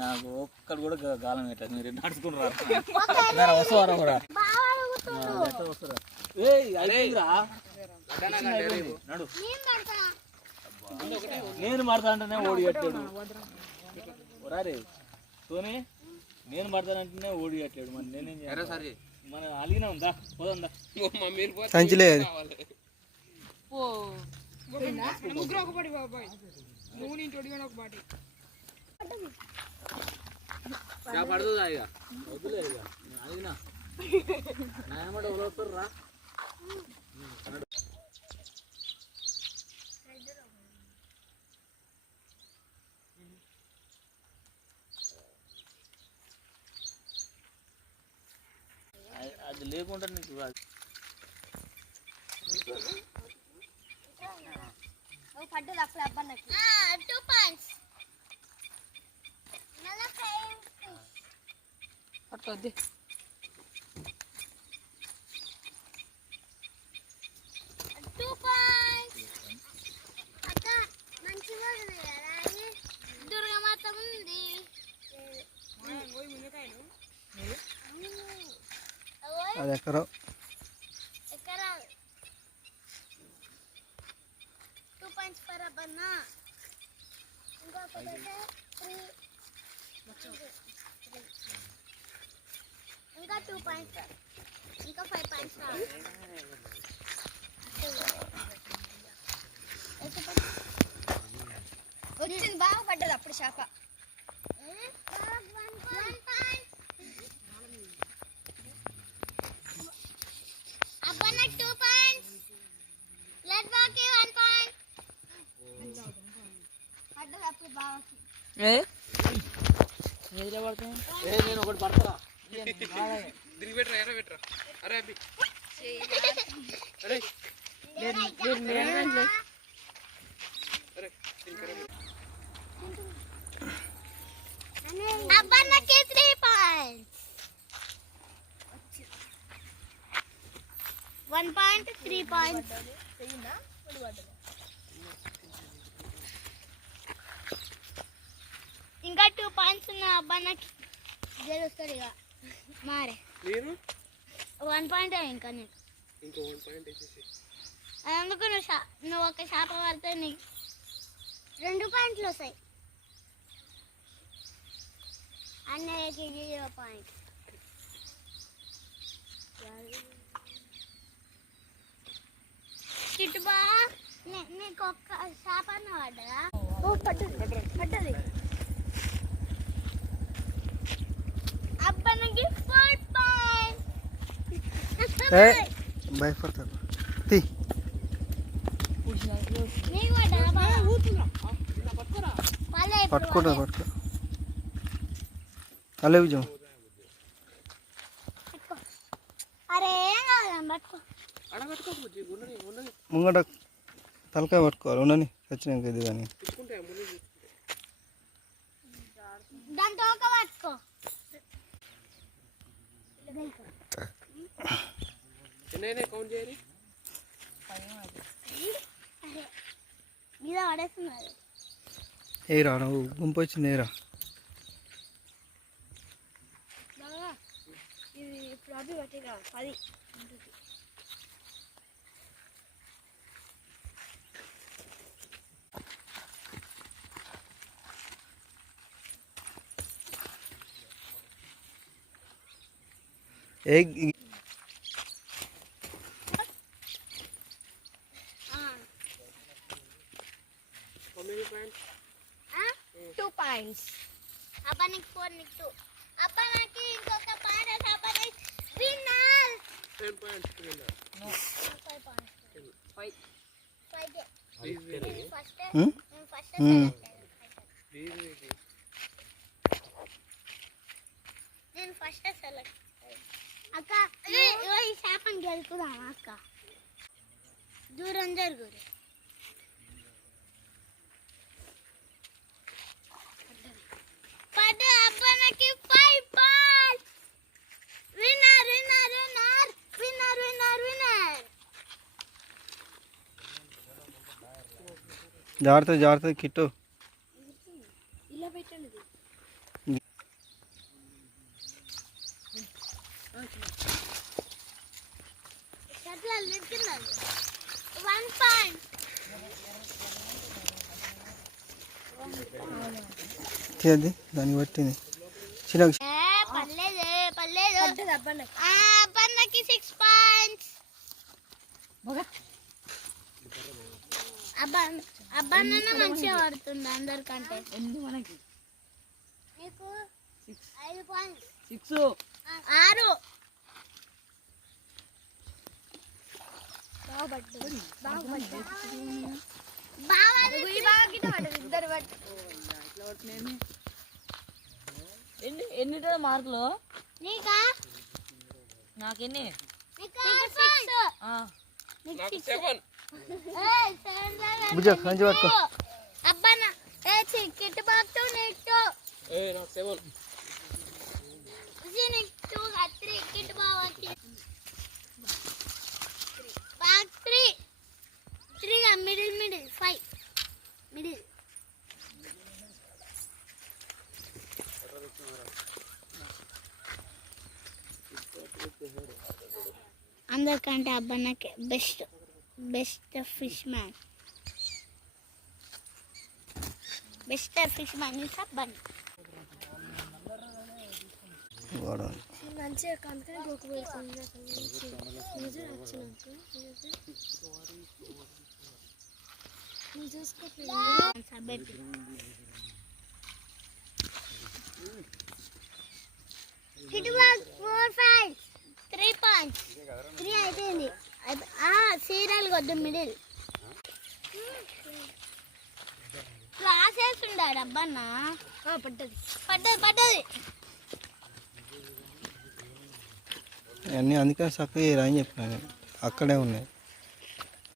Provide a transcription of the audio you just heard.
నాకు ఒక్కడు కూడా గాలం పెట్టదు. మీరు నడుచుకుంటారా వస్తారా కూడా వస్తారా? నడు నేను పడతా అంటేనే ఓడి కట్టాడు రారే సోని. నేను పడతానంటేనే ఓడి కట్టాడు. మరి నేనేం చేయాలి? మన అలిగినా ఉందా పోదా సంచిలే పడుతుందా ఇక వద్దులే ఇక అలిగినా నాయనమాట వస్తారు రా. అది లేకుండా నీకు పడ్డది అప్పుడు అబ్బాయి 2 పాయింట్స్ పట్టుకోద్ది. 2 పాయింట్స్ అక్క మంచిగా ఉంది కదా. దుర్గమాత ఉంది. అది ఎక్కడో ఎక్కడ 2 పాయింట్స్ ఫర్ అబ్బన్నా. ఇంకొకటి 3 ఇంకా 2 పాయింట్స్ ఇంకా 5 పాయింట్స్ వచ్చింది. బాగా పడ్డది అప్పుడు చేప. అబ్బన్న 2 పాయింట్స్ లెట్ బాకి 1 పాయింట్ పడ్డది అప్పుడు బావకి. నేను ఒకటి పడతా తిరిగి పెట్టరా ఎర్ర పెట్టరా. అరే అబ్బి అబ్బన్నకి 3 పాయింట్స్ 1 పాయింట్ 3 పాయింట్స్. ఇంకా 2 పాయింట్స్ ఉన్న అబ్బన్నకి గెలుస్తాడు ఇక మారే. నేను 1 పాయింట్ ఇంకా నీకు ఇంకో 1 పాయింట్ వేసేసి అందుకు నువ్వు ఒక చేప పడితే నీకు 2 పాయింట్లు వస్తాయి. అన్నయ్యకి 0 పాయింట్. చిట్టుబా నీకు ఒక్క చేప అన్న పడ్డదా? పడ్డది. అబ్బన్నకి 4 పాయింట్స్. భయపడతారు తీ పట్టుకుంటా పట్టుకో అలా విజయం. ముంగట తలకాయ పట్టుకోవాలి ఉండని వచ్చినాక ఇది కానీ ఏరా నువ్వు గుంపు వచ్చింది ఏరా. Two points. Abanik 4 nik 2. Abanaki inkoka point abanik winner. 10 points winner. No. 5 points. 5. 5. First నేను ఫస్ట్ సెలెక్ట్ అక్క ఈ శాపం గెలుపుదాం అక్క దూరం జరుగురు పడ అబ్బనకి 5 points winner winner winner winner winner winner జాగ్రత్త జాగ్రత్త కిట్టు ఎట్లా లెక్కినారు 1 పాయింట్ తీయద్ది దాన్ని పట్టింది చిన్న పర్లేదు అబ్బన్నకి 6 పాయింట్స్ అబ్బన్న మంచిగా పడుతుంది అందరికంటే మనకి నీకు 5 పాయింట్స్ 6 6 ఎన్ని మార్కులు నీకా నాకెన్ని నీకు 6 నాకు 7. భుజ కంచి పట్టుకో అబ్బన్న కిట్ బాక్స్ నెట్ నాకు 7. నెట్ 3 కిట్ బాక్స్ బాక్స్ 3 గా మిడిల్ 5 మిడిల్ అందరికంటే అబ్బన్నకి best fisherman is Abbanna వాడాలి మంచిగా కంపెనీ బుక్ పెడుతుంది నిజం వచ్చినట్టు హిట్ బాల్ 4 పాయింట్స్ 3 పాయింట్స్ 3 అయిపోయింది సీరియల్ కొద్ది మిడిల్ క్లాసెస్ ఉండాడు అబ్బన్నా పడ్డది అన్నీ అందుకని చక్కగా అని చెప్పాను అక్కడే ఉన్నాయి